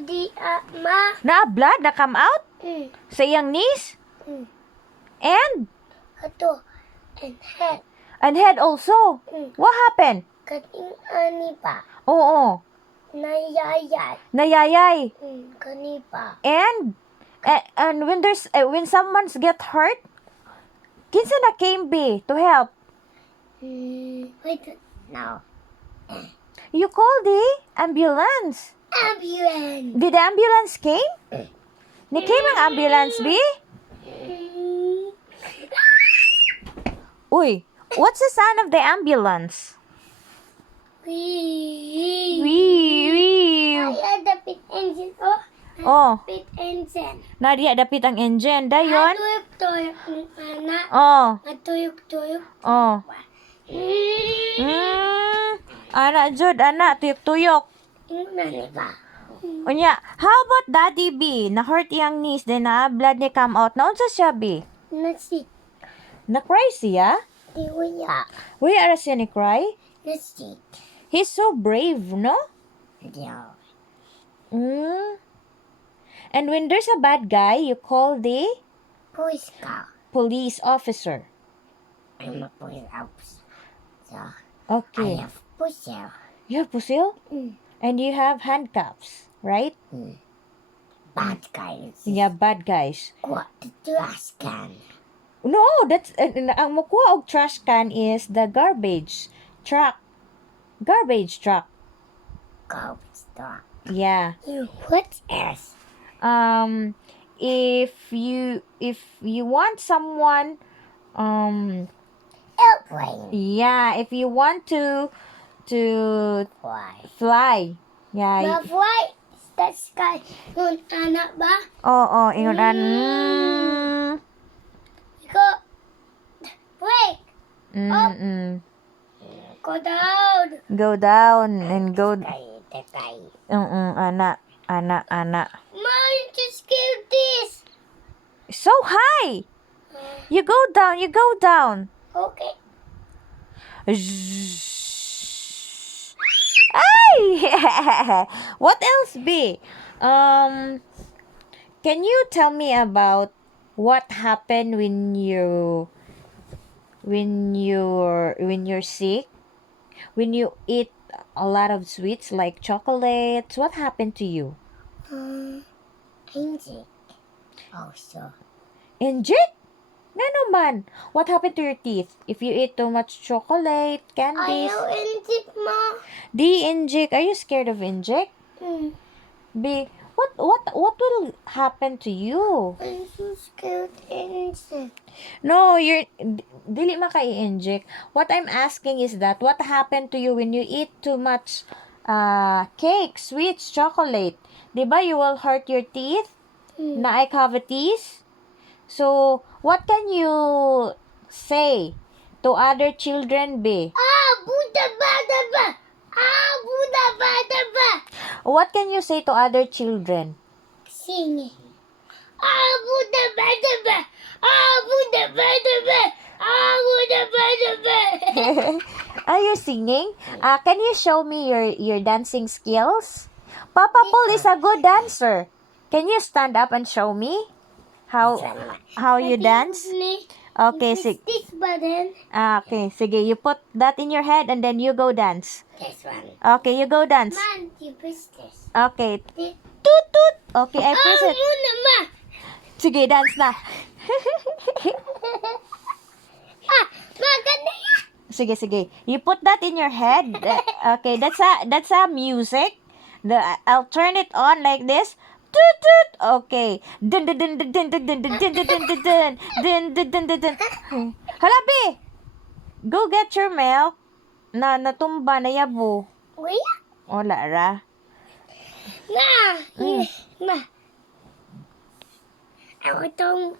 di ma. Na blood na come out sa iyang knees? And? Ato. And head. And head also. What happened? Kating ani pa. Oo. Nayayay. Nayayay. Kani pa. And when there's when someone's get hurt, kinsa na came be to help? Wait. No. You call the ambulance. Ambulance. Did the ambulance came? Ni came ang ambulance be? Uy, what's the sound of the ambulance? Wee. Wee. Ay, dapit engine. Oh. Oh, Dapit engine. nadiya dapit ang engine. Dayon? Tuyok-tuyok ng anak. Oh, Tuyok-tuyok. oh. Ana jud, ana tuyok-tuyok. Nani ba? Unya, how about Daddy B? Na-hurt iyang knees, then na blood ni come out. Naunsa siya B? Nasi. Na-cry siya? Tiwaya. Uy, ara siya ni cry? Nasi. He's so brave, no? Diyaw. And when there's a bad guy, you call the Police car. police officer. I'm a police officer. So, I Okay. have pusher. You have pusil? And you have handcuffs, right? Bad guys. Yeah, bad guys. What the trash can. No, that's ang makuha og trash can is the garbage truck. Garbage truck. Garbage truck. Yeah. What else? If you want someone Airplane. yeah, if you want to Why? fly. Yeah. But why is that sky yung anak ba? Oo, ingon Go. Break. mm. Go down. Go down and go Tatay. ana. Mom, just kill this. So high. You go down. Okay. Ay! What else be? Can you tell me about what happened when you're sick? When you eat a lot of sweets like chocolates, what happened to you? Inject. Also. Inject? No man. What happened to your teeth if you eat too much chocolate, candies? Ayaw inject mo. Inject. Are you scared of inject? B. What will happen to you? I'm so scared inject. No, you're dili man ka i-inject. What I'm asking is that what happened to you when you eat too much cake, sweets, chocolate? 'Di ba you will hurt your teeth? Na ay cavities? So, what can you say to other children, B? Buddha bada ba. Buddha bada ba. What can you say to other children? Singing. Buddha bada ba. Buddha bada ba. Buddha bada ba. Are you singing? Can you show me your dancing skills? Papa Paul is a good dancer. Can you stand up and show me how you dance? Okay, This button. okay, sige. You put that in your head and then you go dance. This one. Okay, you go dance. Man, you push this. Okay. This. Toot toot. Okay, I press it. Muna ma. Sige, dance na. Maganda yan. Sige. You put that in your head. Okay, that's a music. I'll turn it on like this. Toot toot. Okay. Dun dun dun dun dun dun dun dun dun dun dun dun dun dun dun. Hala, B. Go get your milk. Natumba na yabo. Kuya? Wala ra. Ma. Ma. Ako itong